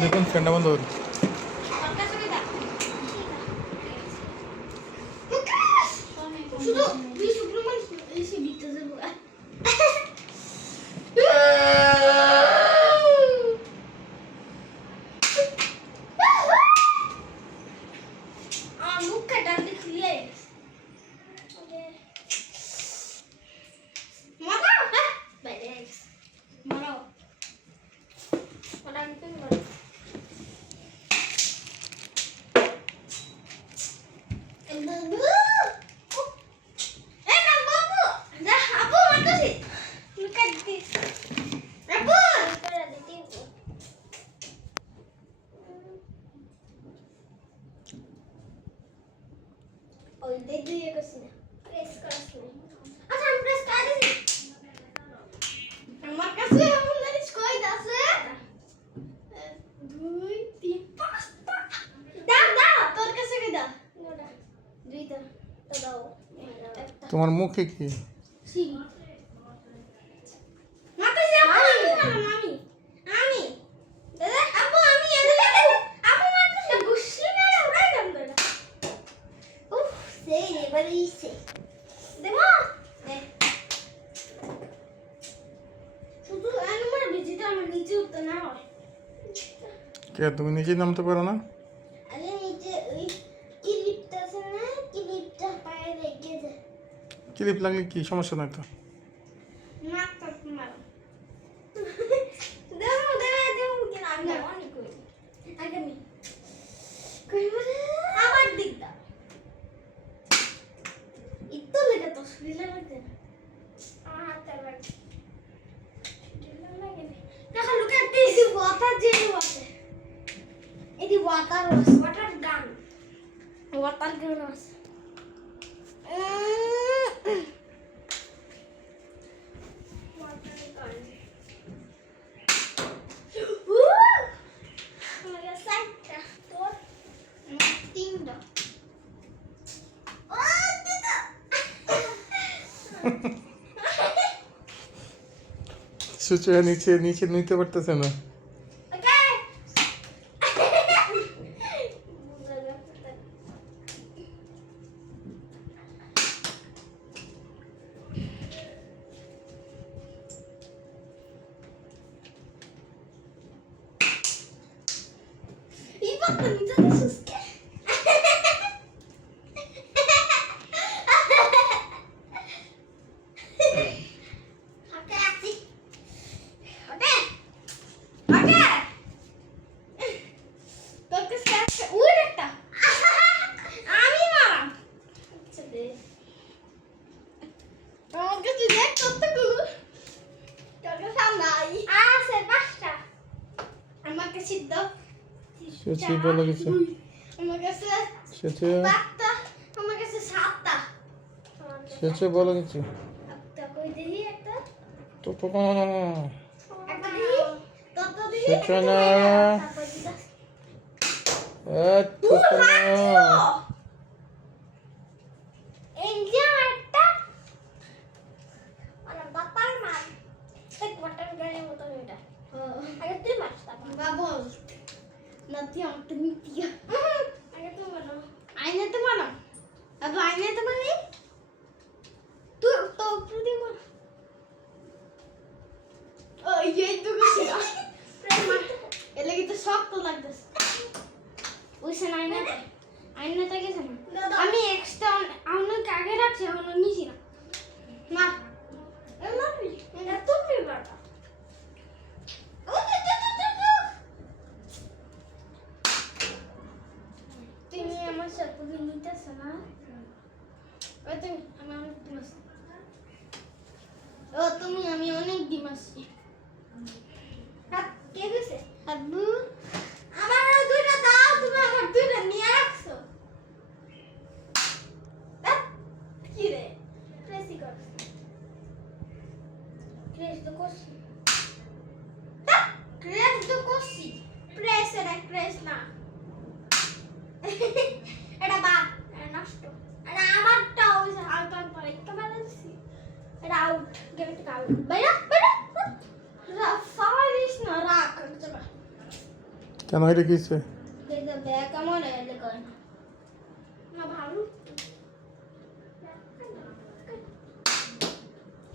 দেখুন ফ্যানটা বন্ধ করুন। তোমার মুখে কি? কে তুমি নিচে নামতে পারো না? ক্লিপ লাগলে কি সমস্যা নাই তো? সুচয়া নিচে নিচে নিতে পারতেছে না। সুচি বলো কিছু। সুচি বলো কিছু। সূচনা আমি এক্সট্রা অনেক আগে রাখছি এখন নিছি না মা তুমি বাবা তুমি আমার সাথে নিতেছ না আমি অনেক দিমাসি কে গেছে আব্বু আমার দুইটা দাও তুমি আমার দুইটা নিয়ে রাখছো এটা বাদ, এটা নষ্ট। এটা আমারটা হইছে আউট অন পরে ক্যামেরা দিছি। এটা আউট, গেম থেকে আউট। বাইরা বাইরা। সাইরিস না রাখ চলো। কেন এটা কিছে? দেখো ব্যাগ কেমন এলে কই না ভালো।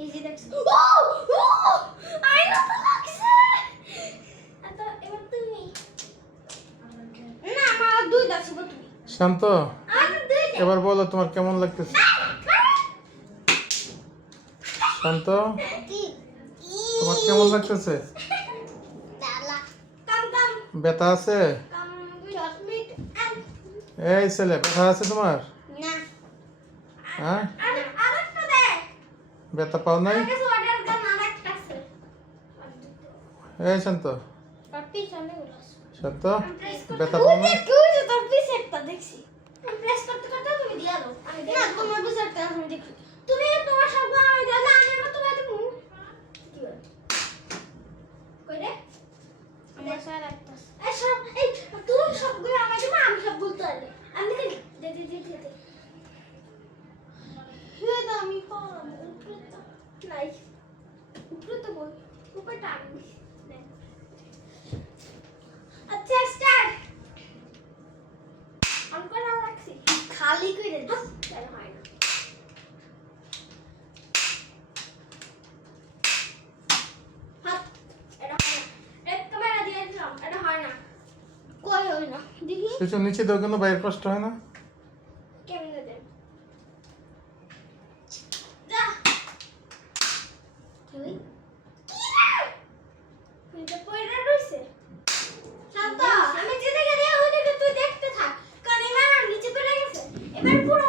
ইজি দেখছ। ও ও আই না তো লাগছে। আচ্ছা এবার তুমি না আমার দুই দাসিব তুমি। শান্ত, আমার দুই দে। এবার বলো তোমার কেমন লাগতেছে? শান্ত, কি তোমার কেমন লাগতেছে? দালা কাম কাম ব্যথা আছে? কাম 10 মিনিট এই ছেলে, ব্যথা আছে তোমার? না হ্যাঁ, আরেকটা দে। ব্যথা পাও নাই? আগে অর্ডার গান আরেকটা আছে। এই শান্ত, পাপি চলে উলাস। শান্ত, ব্যথা পাও নাই? তুই যে তোর পিছে একটা দেখছি। আমি প্রেস করতে করতে তুমি দিয়া দাও। আমি না তোমার পিছে একটা আমি দেখি। তুমি তোমার সব আমি দাও না আমি আমার তোমার দেবো। কি বল? কই রে? আমার স্যার একটা। এই সব এই তুই সবগুলো আমায় দেবো আমি সব বলতে পারি। আমি দে দে দে দে দে। হে না আমি পারবো উপরে তো নাই। উপরে তো বল। উপরে টানবি। আচ্ছা স্টার্ট। আমি কোন রাখছি খালি কইরে দিস তাই হয় না। হাত এটা হয় না। এক ক্যামেরা দিয়ে দিলাম এটা হয় না। কই হয় না দেখি সুচু নিচে দাও, কেন বাইরের কষ্ট হয় না? কেমনে দেন যা তুই কি রে তুই তো পয়রা রইছে শান্ত আমি যেদিকে দিয়ে ওইদিকে তুই দেখতে থাক কারণ এবার নিচে পড়ে গেছে এবার পুরো